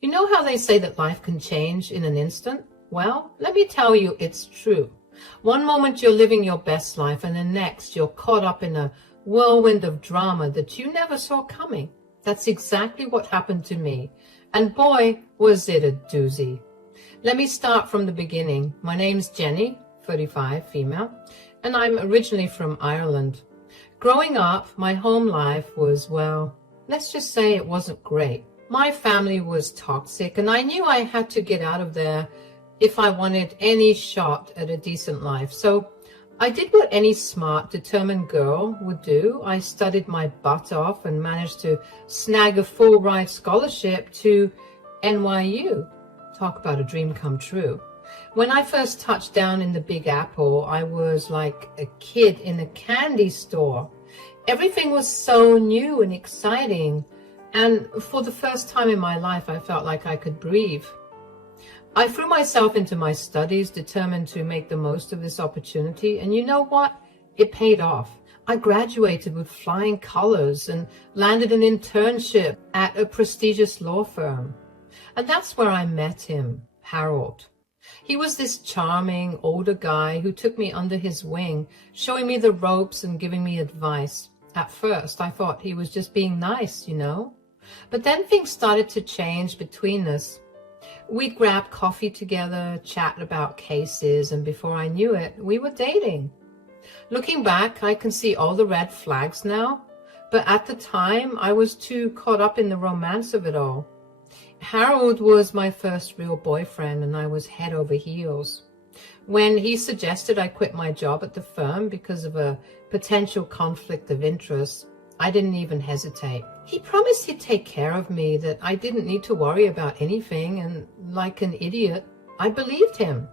You know how they say that life can change in an instant? Well, let me tell you, it's true. One moment you're living your best life, and the next you're caught up in a whirlwind of drama that you never saw coming. That's exactly what happened to me. And boy, was it a doozy. Let me start from the beginning. My name's Jenny, 35, female, and I'm originally from Ireland. Growing up, my home life was, well, let's just say it wasn't great. My family was toxic, and I knew I had to get out of there if I wanted any shot at a decent life. So I did what any smart, determined girl would do. I studied my butt off and managed to snag a full-ride scholarship to NYU. Talk about a dream come true. When I first touched down in the Big Apple, I was like a kid in a candy store. Everything was so new and exciting. And for the first time in my life, I felt like I could breathe. I threw myself into my studies, determined to make the most of this opportunity. And you know what? It paid off. I graduated with flying colors and landed an internship at a prestigious law firm. And that's where I met him, Harold. He was this charming, older guy who took me under his wing, showing me the ropes and giving me advice. At first, I thought he was just being nice, you know. But then things started to change between us. We'd grab coffee together, chat about cases, and before I knew it, we were dating. Looking back, I can see all the red flags now, but at the time, I was too caught up in the romance of it all. Harold was my first real boyfriend, and I was head over heels. When he suggested I quit my job at the firm because of a potential conflict of interest, I didn't even hesitate. He promised he'd take care of me, that I didn't need to worry about anything, and like an idiot, I believed him.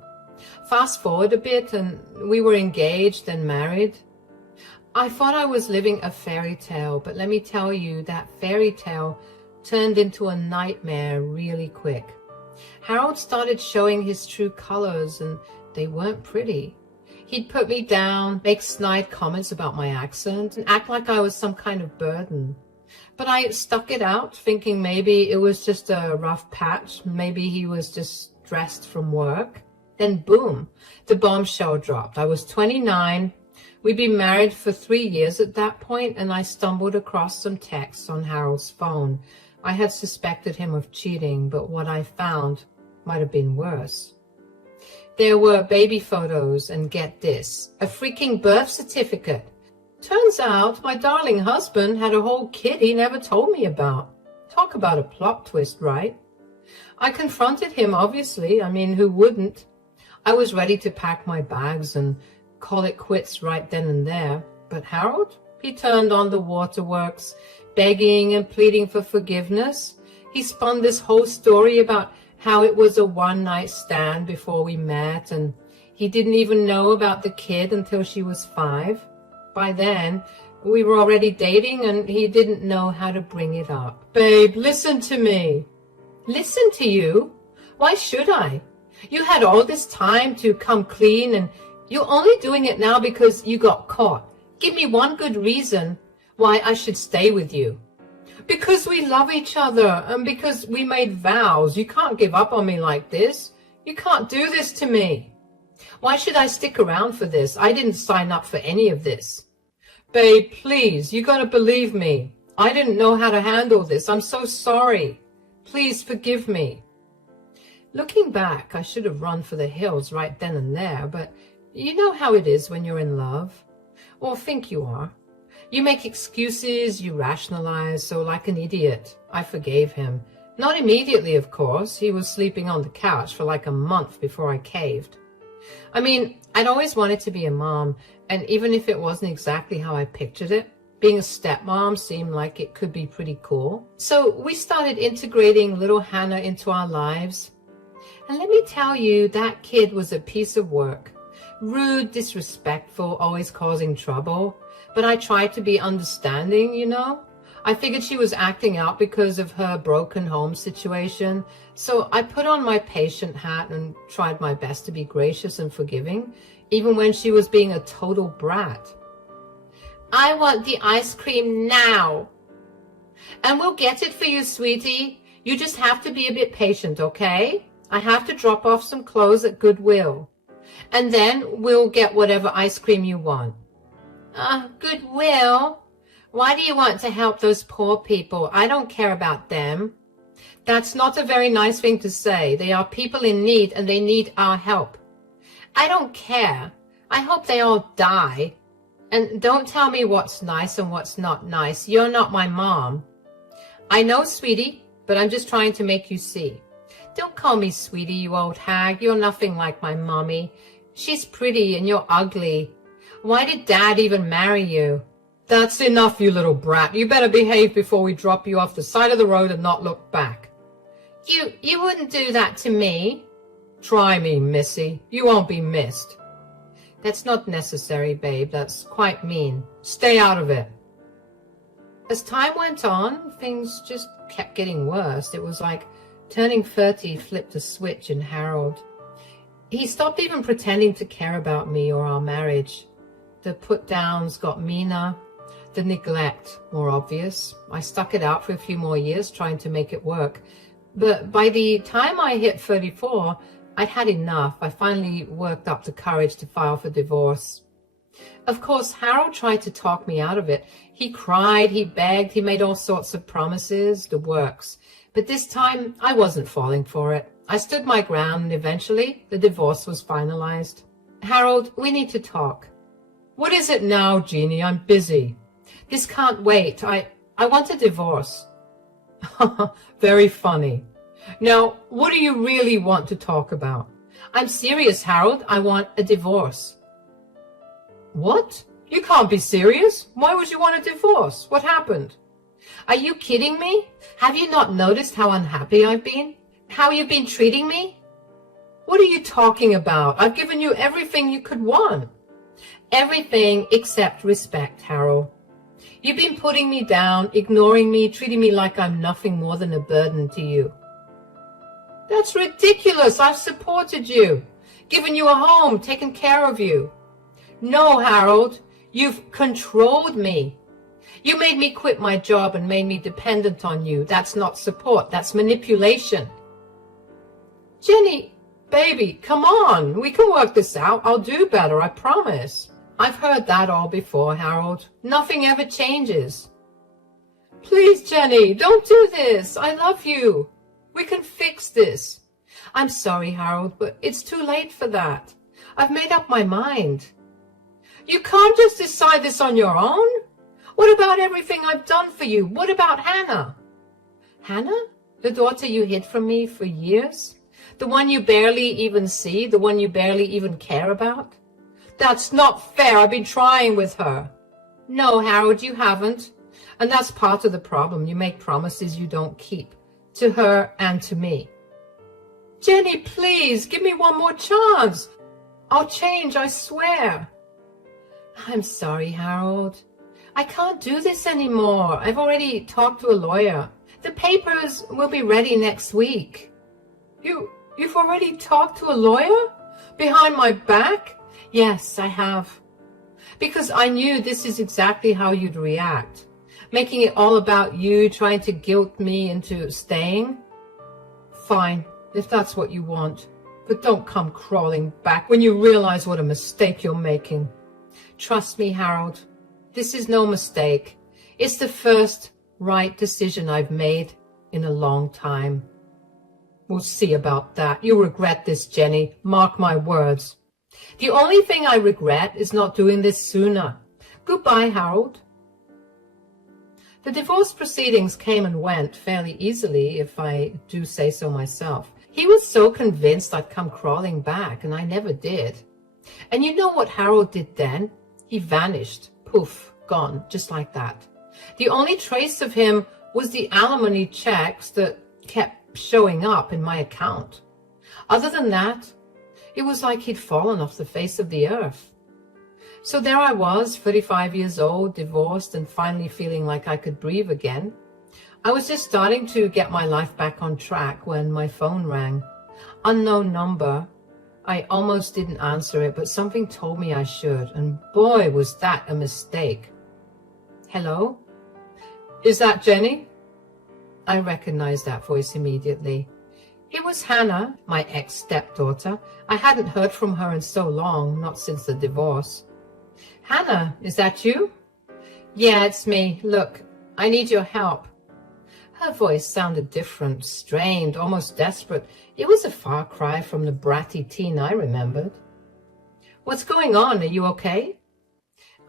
Fast forward a bit, and we were engaged and married. I thought I was living a fairy tale, but let me tell you, that fairy tale turned into a nightmare really quick. Harold started showing his true colors, and they weren't pretty. He'd put me down, make snide comments about my accent, and act like I was some kind of burden. But I stuck it out, thinking maybe it was just a rough patch, maybe he was just stressed from work. Then boom, the bombshell dropped. I was 29. We'd been married for 3 years at that point, and I stumbled across some texts on Harold's phone. I had suspected him of cheating, but what I found might have been worse. There were baby photos, and get this, a freaking birth certificate. Turns out my darling husband had a whole kid he never told me about. Talk about a plot twist, right? I confronted him, obviously. I mean, who wouldn't? I was ready to pack my bags and call it quits right then and there. But Harold, he turned on the waterworks, begging and pleading for forgiveness. He spun this whole story about how it was a one-night stand before we met, and he didn't even know about the kid until she was 5. By then, we were already dating, and he didn't know how to bring it up. Babe, listen to me. Listen to you? Why should I? You had all this time to come clean, and you're only doing it now because you got caught. Give me one good reason why I should stay with you. Because we love each other, and because we made vows. You can't give up on me like this. You can't do this to me. Why should I stick around for this? I didn't sign up for any of this. Babe, please, you gotta believe me. I didn't know how to handle this. I'm so sorry. Please forgive me. Looking back, I should have run for the hills right then and there, but you know how it is when you're in love, or think you are. You make excuses, you rationalize, so like an idiot, I forgave him. Not immediately, of course. He was sleeping on the couch for like a month before I caved. I mean, I'd always wanted to be a mom, and even if it wasn't exactly how I pictured it, being a stepmom seemed like it could be pretty cool. So we started integrating little Hannah into our lives. And let me tell you, that kid was a piece of work. Rude, disrespectful, always causing trouble. But I tried to be understanding, you know. I figured she was acting out because of her broken home situation. So I put on my patient hat and tried my best to be gracious and forgiving, even when she was being a total brat. I want the ice cream now. And we'll get it for you, sweetie. You just have to be a bit patient, okay? I have to drop off some clothes at Goodwill. And then we'll get whatever ice cream you want. Goodwill? Why do you want to help those poor people? I don't care about them. That's not a very nice thing to say. They are people in need and they need our help. I don't care. I hope they all die. And don't tell me what's nice and what's not nice. You're not my mom. I know, sweetie, but I'm just trying to make you see. Don't call me sweetie, you old hag. You're nothing like my mommy. She's pretty and you're ugly. Why did Dad even marry you? That's enough, you little brat. You better behave before we drop you off the side of the road and not look back. You wouldn't do that to me. Try me, missy. You won't be missed. That's not necessary, babe. That's quite mean. Stay out of it. As time went on, things just kept getting worse. It was like turning 30 flipped a switch in Harold. He stopped even pretending to care about me or our marriage. The put-downs got meaner, the neglect more obvious. I stuck it out for a few more years trying to make it work. But by the time I hit 34, I'd had enough. I finally worked up the courage to file for divorce. Of course, Harold tried to talk me out of it. He cried, he begged, he made all sorts of promises, the works. But this time, I wasn't falling for it. I stood my ground and eventually the divorce was finalized. Harold, we need to talk. What is it now, Jeannie? I'm busy. This can't wait. I want a divorce. Very funny. Now, what do you really want to talk about? I'm serious, Harold. I want a divorce. What? You can't be serious. Why would you want a divorce? What happened? Are you kidding me? Have you not noticed how unhappy I've been? How you've been treating me? What are you talking about? I've given you everything you could want. Everything except respect, Harold. You've been putting me down, ignoring me, treating me like I'm nothing more than a burden to you. That's ridiculous. I've supported you, given you a home, taken care of you. No, Harold, you've controlled me. You made me quit my job and made me dependent on you. That's not support. That's manipulation. Jenny, baby, come on. We can work this out. I'll do better, I promise. I've heard that all before, Harold. Nothing ever changes. Please, Jenny, don't do this. I love you. We can fix this. I'm sorry, Harold, but it's too late for that. I've made up my mind. You can't just decide this on your own. What about everything I've done for you? What about Hannah? Hannah? The daughter you hid from me for years? The one you barely even see? The one you barely even care about? That's not fair. I've been trying with her. No, Harold, you haven't. And that's part of the problem. You make promises you don't keep. To her and to me. Jenny, please, give me one more chance. I'll change, I swear. I'm sorry, Harold. I can't do this anymore. I've already talked to a lawyer. The papers will be ready next week. You've already talked to a lawyer? Behind my back? Yes, I have. Because I knew this is exactly how you'd react. Making it all about you, trying to guilt me into staying. Fine, if that's what you want. But don't come crawling back when you realize what a mistake you're making. Trust me, Harold. This is no mistake. It's the first right decision I've made in a long time. We'll see about that. You'll regret this, Jenny. Mark my words. The only thing I regret is not doing this sooner. Goodbye, Harold. The divorce proceedings came and went fairly easily, if I do say so myself. He was so convinced I'd come crawling back, and I never did. And you know what Harold did then? He vanished. Poof, gone, just like that. The only trace of him was the alimony checks that kept showing up in my account. Other than that, it was like he'd fallen off the face of the earth. So there I was, 35 years old, divorced, and finally feeling like I could breathe again. I was just starting to get my life back on track when my phone rang. Unknown number. I almost didn't answer it, but something told me I should, and boy, was that a mistake. Hello? Is that Jenny? I recognized that voice immediately. It was Hannah, my ex-stepdaughter. I hadn't heard from her in so long, not since the divorce. Hannah, is that you? Yeah, it's me. Look, I need your help. Her voice sounded different, strained, almost desperate. It was a far cry from the bratty teen I remembered. What's going on? Are you okay?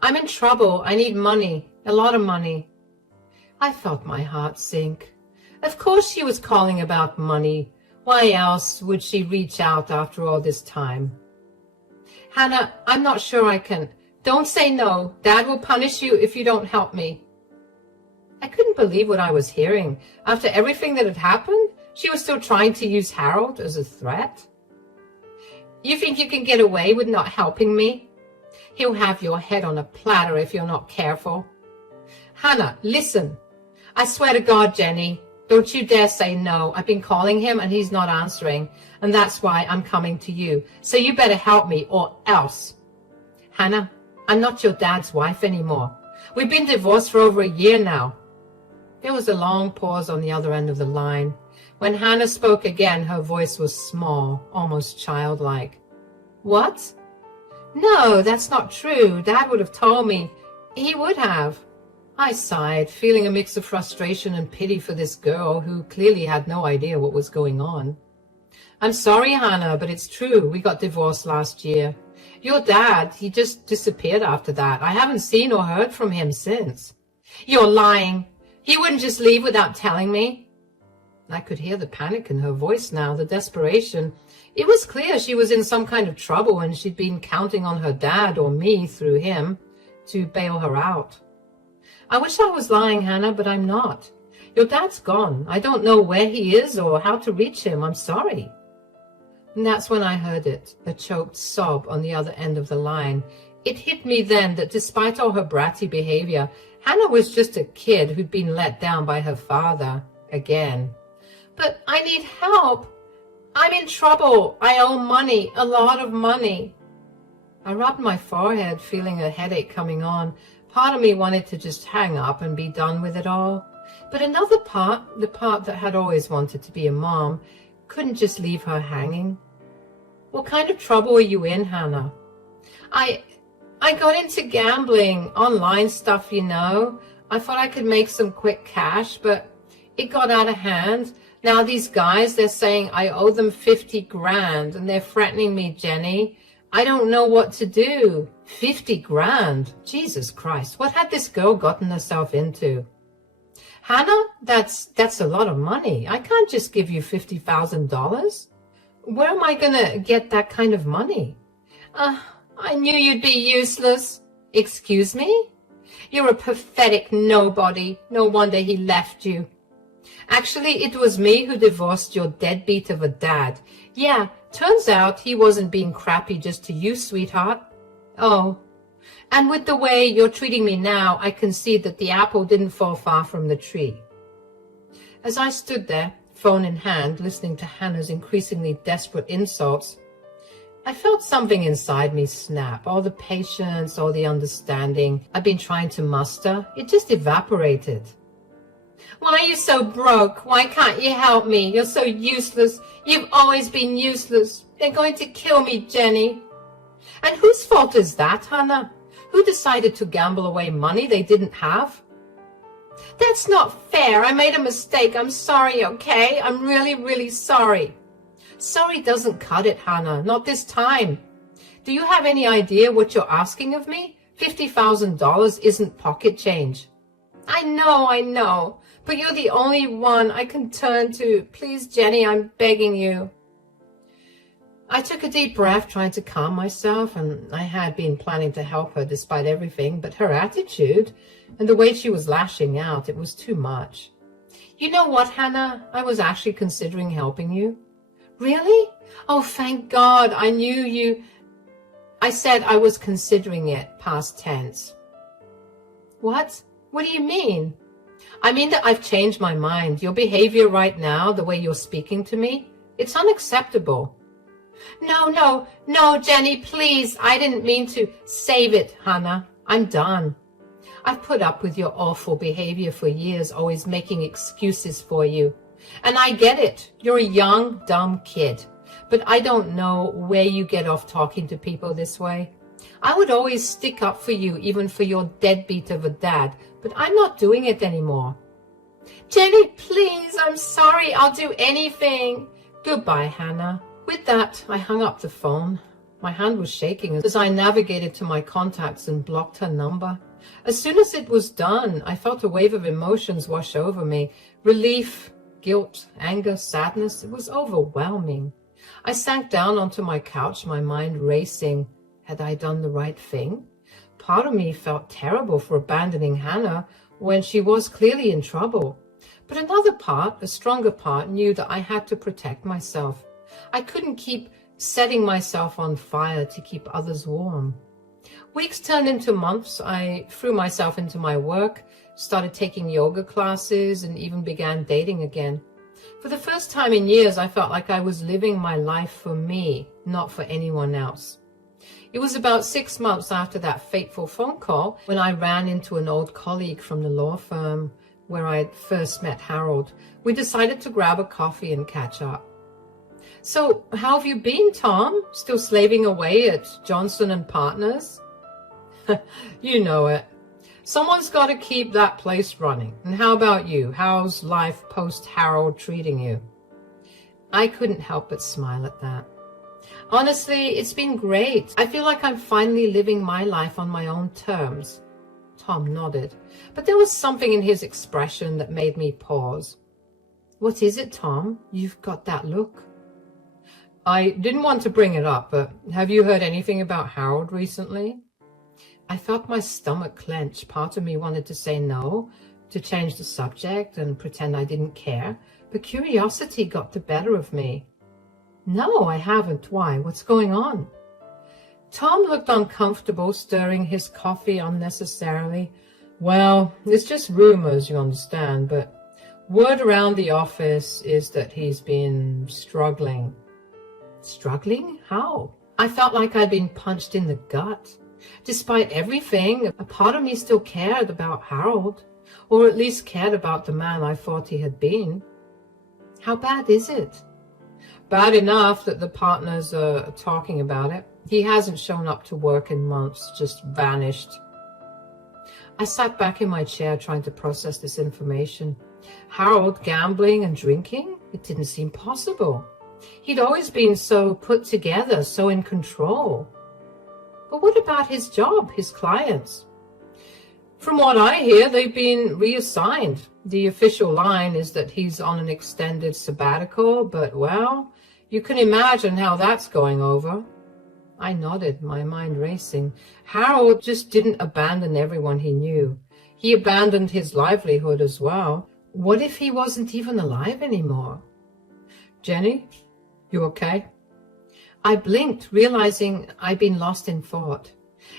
I'm in trouble. I need money. A lot of money. I felt my heart sink. Of course she was calling about money. Why else would she reach out after all this time? Hannah, I'm not sure I can. Don't say no. Dad will punish you if you don't help me. I couldn't believe what I was hearing. After everything that had happened, she was still trying to use Harold as a threat. You think you can get away with not helping me? He'll have your head on a platter if you're not careful. Hannah, listen. I swear to God, Jenny, don't you dare say no. I've been calling him and he's not answering, and that's why I'm coming to you. So you better help me or else. Hannah, I'm not your dad's wife anymore. We've been divorced for over a year now. There was a long pause on the other end of the line. When Hannah spoke again, her voice was small, almost childlike. What? No, that's not true. Dad would have told me. He would have. I sighed, feeling a mix of frustration and pity for this girl who clearly had no idea what was going on. I'm sorry, Hannah, but it's true. We got divorced last year. Your dad, he just disappeared after that. I haven't seen or heard from him since. You're lying. He wouldn't just leave without telling me. I could hear the panic in her voice now, the desperation. It was clear she was in some kind of trouble and she'd been counting on her dad or me through him to bail her out. I wish I was lying, Hannah, but I'm not. Your dad's gone. I don't know where he is or how to reach him. I'm sorry. And that's when I heard it, a choked sob on the other end of the line. It hit me then that despite all her bratty behavior, Hannah was just a kid who'd been let down by her father again. But I need help. I'm in trouble. I owe money, a lot of money. I rubbed my forehead, feeling a headache coming on. Part of me wanted to just hang up and be done with it all. But another part, the part that had always wanted to be a mom, couldn't just leave her hanging. What kind of trouble are you in, Hannah? I got into gambling, online stuff, you know. I thought I could make some quick cash, but it got out of hand. Now these guys, they're saying I owe them 50 grand and they're threatening me, Jenny. I don't know what to do. 50 grand. Jesus Christ. What had this girl gotten herself into? Hannah, that's a lot of money. I can't just give you $50,000. Where am I going to get that kind of money? I knew you'd be useless. Excuse me? You're a pathetic nobody. No wonder he left you. Actually, it was me who divorced your deadbeat of a dad. Yeah, turns out he wasn't being crappy just to you, sweetheart. Oh, and with the way you're treating me now, I can see that the apple didn't fall far from the tree. As I stood there, phone in hand, listening to Hannah's increasingly desperate insults, I felt something inside me snap. All the patience, all the understanding I've been trying to muster, it just evaporated. Why are you so broke? Why can't you help me? You're so useless. You've always been useless. They're going to kill me, Jenny. And whose fault is that, Hannah? Who decided to gamble away money they didn't have? That's not fair. I made a mistake. I'm sorry, okay? I'm really, really sorry. Sorry doesn't cut it, Hannah. Not this time. Do you have any idea what you're asking of me? $50,000 isn't pocket change. I know. But you're the only one I can turn to. Please, Jenny, I'm begging you. I took a deep breath, trying to calm myself, and I had been planning to help her despite everything, but her attitude and the way she was lashing out, it was too much. You know what, Hannah? I was actually considering helping you. Really? Oh, thank God. I knew you. I said I was considering it, past tense. What? What do you mean? I mean that I've changed my mind. Your behavior right now, the way you're speaking to me, it's unacceptable. No, Jenny, please. I didn't mean to. Save it, Hannah. I'm done. I've put up with your awful behavior for years, always making excuses for you. And I get it. You're a young, dumb kid. But I don't know where you get off talking to people this way. I would always stick up for you, even for your deadbeat of a dad, but I'm not doing it anymore. Jenny, please, I'm sorry. I'll do anything. Goodbye, Hannah. With that, I hung up the phone. My hand was shaking as I navigated to my contacts and blocked her number. As soon as it was done, I felt a wave of emotions wash over me. Relief, guilt, anger, sadness. It was overwhelming. I sank down onto my couch, my mind racing. Had I done the right thing? Part of me felt terrible for abandoning Hannah when she was clearly in trouble. But another part, a stronger part, knew that I had to protect myself. I couldn't keep setting myself on fire to keep others warm. Weeks turned into months. I threw myself into my work, started taking yoga classes, and even began dating again. For the first time in years, I felt like I was living my life for me, not for anyone else. It was about 6 months after that fateful phone call when I ran into an old colleague from the law firm where I had first met Harold. We decided to grab a coffee and catch up. So, how have you been, Tom? Still slaving away at Johnson & Partners? You know it. Someone's got to keep that place running. And how about you? How's life post-Harold treating you? I couldn't help but smile at that. Honestly, it's been great. I feel like I'm finally living my life on my own terms. Tom nodded, but there was something in his expression that made me pause. What is it, Tom? You've got that look. I didn't want to bring it up, but have you heard anything about Harold recently? I felt my stomach clench. Part of me wanted to say no, to change the subject and pretend I didn't care, but curiosity got the better of me. No, I haven't. Why? What's going on? Tom looked uncomfortable, stirring his coffee unnecessarily. Well, it's just rumors, you understand, but word around the office is that he's been struggling. Struggling? How? I felt like I'd been punched in the gut. Despite everything, a part of me still cared about Harold, or at least cared about the man I thought he had been. How bad is it? Bad enough that the partners are talking about it. He hasn't shown up to work in months, just vanished. I sat back in my chair trying to process this information. Harold gambling and drinking? It didn't seem possible. He'd always been so put together, so in control. But what about his job, his clients? From what I hear, they've been reassigned. The official line is that he's on an extended sabbatical, but, well, you can imagine how that's going over. I nodded, my mind racing. Harold just didn't abandon everyone he knew. He abandoned his livelihood as well. What if he wasn't even alive anymore? Jenny, you okay? I blinked, realizing I'd been lost in thought.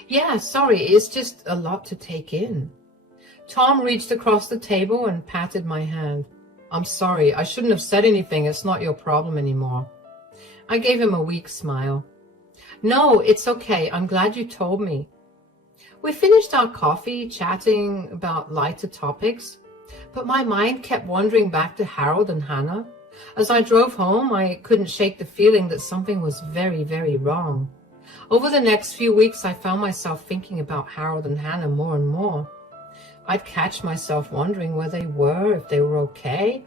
Yeah, sorry, it's just a lot to take in. Tom reached across the table and patted my hand. I'm sorry, I shouldn't have said anything. It's not your problem anymore. I gave him a weak smile. No, it's okay. I'm glad you told me. We finished our coffee, chatting about lighter topics, but my mind kept wandering back to Harold and Hannah. As I drove home, I couldn't shake the feeling that something was very, very wrong. Over the next few weeks, I found myself thinking about Harold and Hannah more and more. I'd catch myself wondering where they were, if they were okay.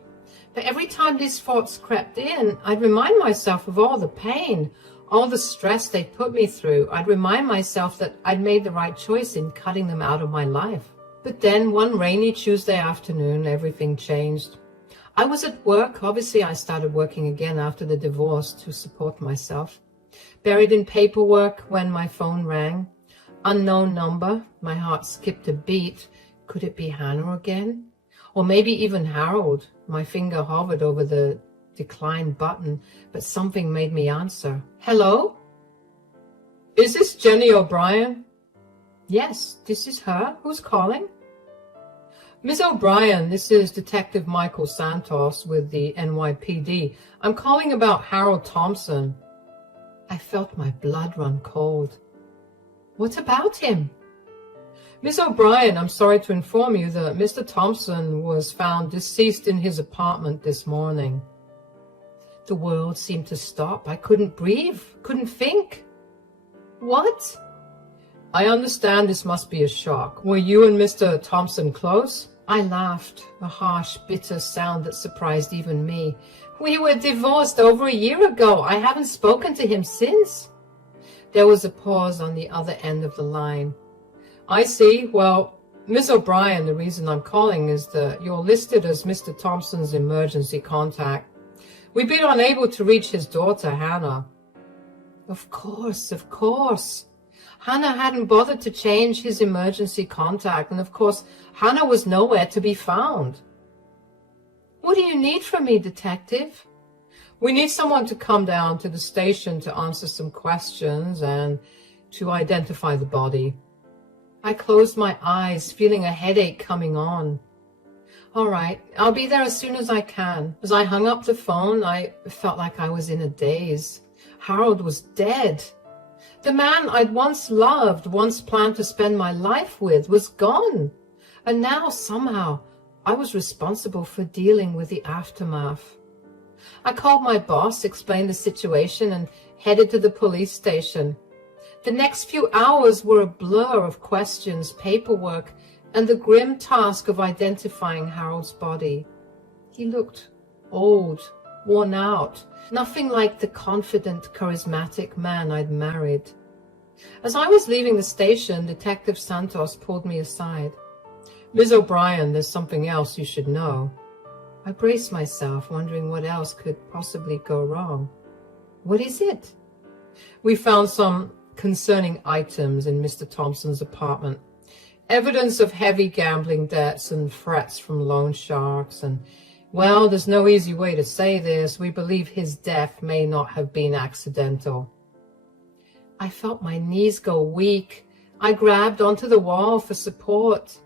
But every time these thoughts crept in, I'd remind myself of all the pain, all the stress they put me through. I'd remind myself that I'd made the right choice in cutting them out of my life. But then one rainy Tuesday afternoon, everything changed. I was at work. Obviously, I started working again after the divorce to support myself. Buried in paperwork when my phone rang. Unknown number. My heart skipped a beat. Could it be Hannah again? Or maybe even Harold. My finger hovered over the decline button, but something made me answer. Hello? Is this Jenny O'Brien? Yes, this is her. Who's calling? Miss O'Brien, this is Detective Michael Santos with the NYPD. I'm calling about Harold Thompson. I felt my blood run cold. What about him? Miss O'Brien, I'm sorry to inform you that Mr. Thompson was found deceased in his apartment this morning. The world seemed to stop. I couldn't breathe, couldn't think. What? I understand this must be a shock. Were you and Mr. Thompson close? I laughed, a harsh, bitter sound that surprised even me. We were divorced over a year ago. I haven't spoken to him since. There was a pause on the other end of the line. I see. Well, Miss O'Brien, the reason I'm calling is that you're listed as Mr. Thompson's emergency contact. We've been unable to reach his daughter, Hannah. Of course. Hannah hadn't bothered to change his emergency contact, and of course, Hannah was nowhere to be found. What do you need from me, detective? We need someone to come down to the station to answer some questions and to identify the body. I closed my eyes, feeling a headache coming on. All right, I'll be there as soon as I can. As I hung up the phone, I felt like I was in a daze. Harold was dead. The man I'd once loved, once planned to spend my life with, was gone. And now, somehow, I was responsible for dealing with the aftermath. I called my boss, explained the situation, and headed to the police station. The next few hours were a blur of questions, paperwork, and the grim task of identifying Harold's body. He looked old, worn out, nothing like the confident, charismatic man I'd married. As I was leaving the station, Detective Santos pulled me aside. Miss O'Brien, there's something else you should know. I braced myself, wondering what else could possibly go wrong. What is it? We found some concerning items in Mr. Thompson's apartment. Evidence of heavy gambling debts and threats from loan sharks, and, well, there's no easy way to say this. We believe his death may not have been accidental. I felt my knees go weak. I grabbed onto the wall for support.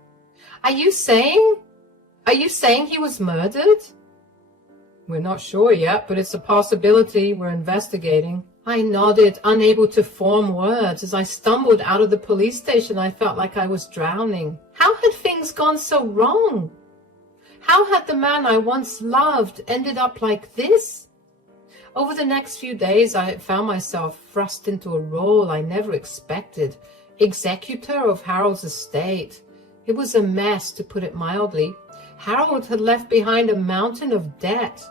Are you saying he was murdered? We're not sure yet, but it's a possibility. We're investigating. I nodded, unable to form words. As I stumbled out of the police station, I felt like I was drowning. How had things gone so wrong? How had the man I once loved ended up like this? Over the next few days, I found myself thrust into a role I never expected, executor of Harold's estate. It was a mess, to put it mildly. Harold had left behind a mountain of debt,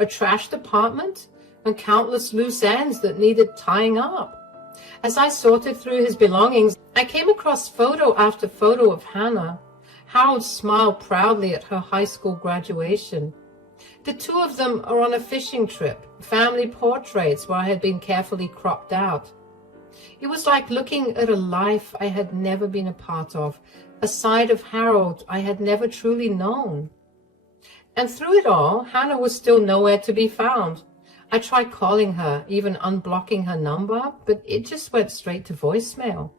a trashed apartment, and countless loose ends that needed tying up. As I sorted through his belongings, I came across photo after photo of Hannah. Harold smiled proudly at her high school graduation. The two of them are on a fishing trip, family portraits where I had been carefully cropped out. It was like looking at a life I had never been a part of, a side of Harold I had never truly known. And through it all, Hannah was still nowhere to be found. I tried calling her, even unblocking her number, but it just went straight to voicemail.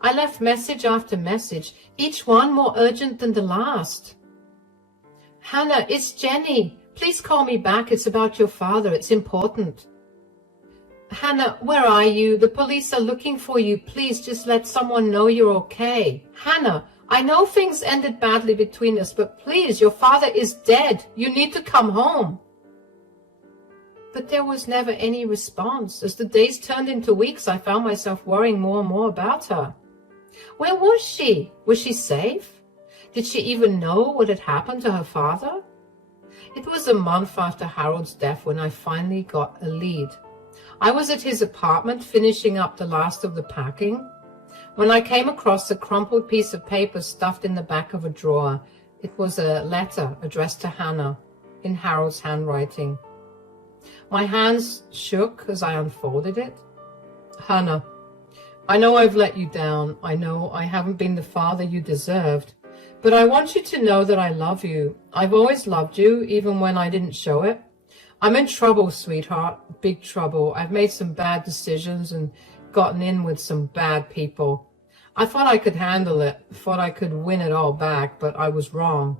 I left message after message, each one more urgent than the last. Hannah, it's Jenny. Please call me back. It's about your father. It's important. Hannah, where are you? The police are looking for you. Please just let someone know you're okay. Hannah, I know things ended badly between us, but please, your father is dead. You need to come home. But there was never any response. As the days turned into weeks, I found myself worrying more and more about her. Where was she? Was she safe? Did she even know what had happened to her father? It was a month after Harold's death when I finally got a lead. I was at his apartment finishing up the last of the packing when I came across a crumpled piece of paper stuffed in the back of a drawer. It was a letter addressed to Hannah in Harold's handwriting. My hands shook as I unfolded it. Hannah, I know I've let you down. I know I haven't been the father you deserved, but I want you to know that I love you. I've always loved you, even when I didn't show it. I'm in trouble, sweetheart, big trouble. I've made some bad decisions and gotten in with some bad people. I thought I could handle it, thought I could win it all back, but I was wrong.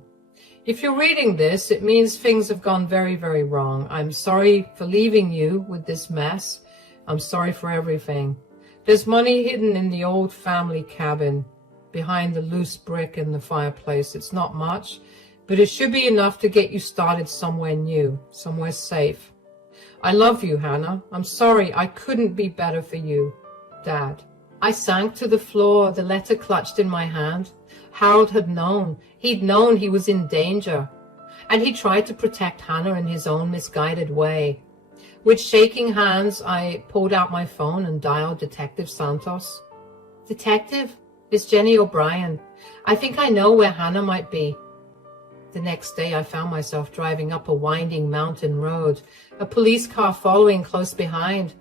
If you're reading this, it means things have gone very, very wrong. I'm sorry for leaving you with this mess. I'm sorry for everything. There's money hidden in the old family cabin. behind the loose brick in the fireplace. It's not much, but it should be enough to get you started somewhere new, somewhere safe. I love you, Hannah. I'm sorry I couldn't be better for you, Dad. I sank to the floor, the letter clutched in my hand. Harold had known. He'd known he was in danger. And he tried to protect Hannah in his own misguided way. With shaking hands, I pulled out my phone and dialed Detective Santos. Detective, it's Jenny O'Brien. I think I know where Hannah might be. The next day, I found myself driving up a winding mountain road, a police car following close behind.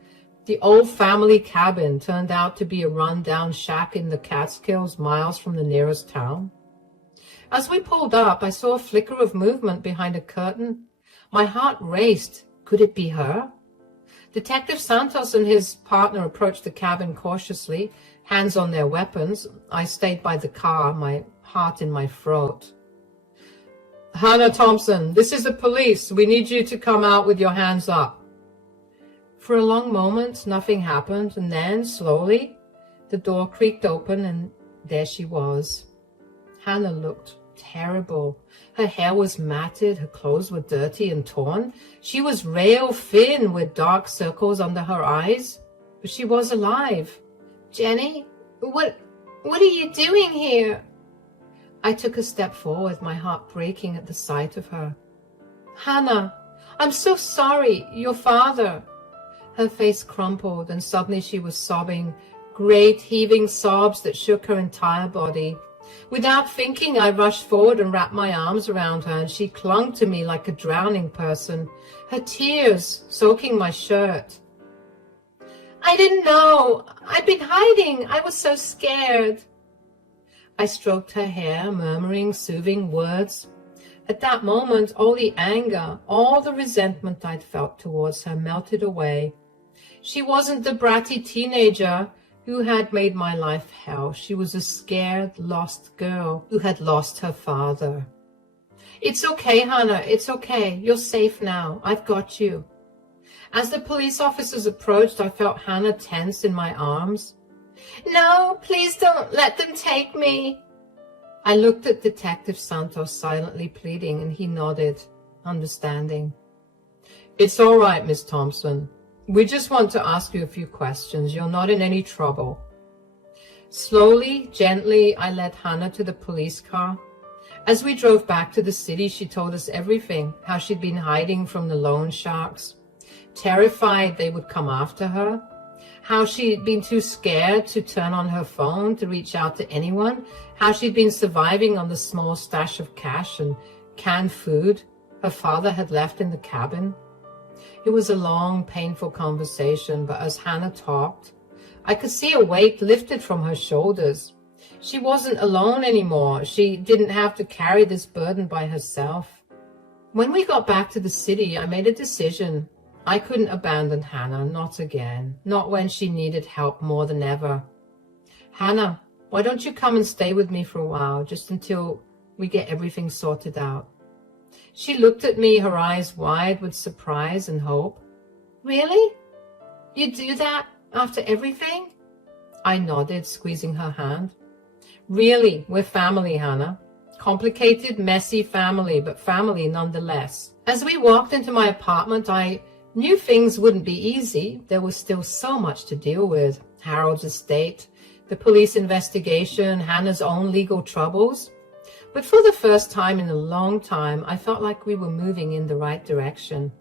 The old family cabin turned out to be a run-down shack in the Catskills, miles from the nearest town. As we pulled up, I saw a flicker of movement behind a curtain. My heart raced. Could it be her? Detective Santos and his partner approached the cabin cautiously, hands on their weapons. I stayed by the car, my heart in my throat. Hannah Thompson, this is the police. We need you to come out with your hands up. For a long moment, nothing happened, and then, slowly, the door creaked open, and there she was. Hannah looked terrible. Her hair was matted, her clothes were dirty and torn. She was rail thin with dark circles under her eyes, but she was alive. Jenny, what are you doing here? I took a step forward, my heart breaking at the sight of her. Hannah, I'm so sorry, your father. Her face crumpled, and suddenly she was sobbing, great heaving sobs that shook her entire body. Without thinking, I rushed forward and wrapped my arms around her, and she clung to me like a drowning person, her tears soaking my shirt. I didn't know. I'd been hiding. I was so scared. I stroked her hair, murmuring soothing words. At that moment, all the anger, all the resentment I'd felt towards her melted away. She wasn't the bratty teenager who had made my life hell. She was a scared, lost girl who had lost her father. It's okay, Hannah. It's okay. You're safe now. I've got you. As the police officers approached, I felt Hannah tense in my arms. No, please don't let them take me. I looked at Detective Santos silently pleading, and he nodded, understanding. It's all right, Miss Thompson. We just want to ask you a few questions. You're not in any trouble. Slowly, gently, I led Hannah to the police car. As we drove back to the city, she told us everything, how she'd been hiding from the loan sharks, terrified they would come after her, how she'd been too scared to turn on her phone to reach out to anyone, how she'd been surviving on the small stash of cash and canned food her father had left in the cabin. It was a long, painful conversation, but as Hannah talked, I could see a weight lifted from her shoulders. She wasn't alone anymore. She didn't have to carry this burden by herself. When we got back to the city, I made a decision. I couldn't abandon Hannah, not again, not when she needed help more than ever. Hannah, why don't you come and stay with me for a while, just until we get everything sorted out? She looked at me, her eyes wide with surprise and hope. Really? You do that after everything? I nodded, squeezing her hand. Really, we're family, Hannah. Complicated, messy family, but family nonetheless. As we walked into my apartment, I knew things wouldn't be easy. There was still so much to deal with. Harold's estate, the police investigation, Hannah's own legal troubles. But for the first time in a long time, I felt like we were moving in the right direction.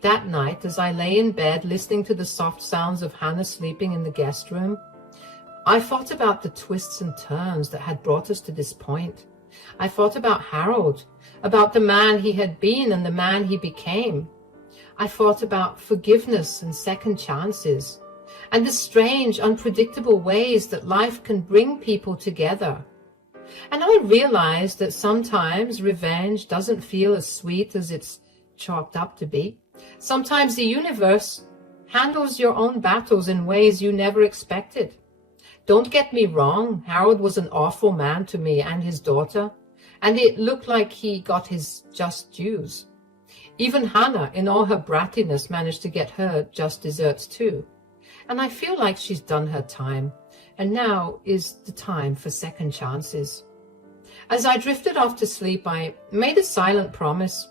That night, as I lay in bed listening to the soft sounds of Hannah sleeping in the guest room, I thought about the twists and turns that had brought us to this point. I thought about Harold, about the man he had been and the man he became. I thought about forgiveness and second chances, and the strange, unpredictable ways that life can bring people together. And I realized that sometimes revenge doesn't feel as sweet as it's chalked up to be. Sometimes the universe handles your own battles in ways you never expected. Don't get me wrong, Harold was an awful man to me and his daughter, and it looked like he got his just dues. Even Hannah, in all her brattiness, managed to get her just desserts too. And I feel like she's done her time. and now is the time for second chances. As I drifted off to sleep, I made a silent promise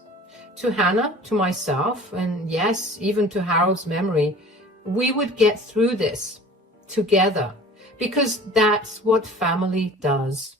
to Hannah, to myself, and yes, even to Harold's memory. We would get through this together, because that's what family does.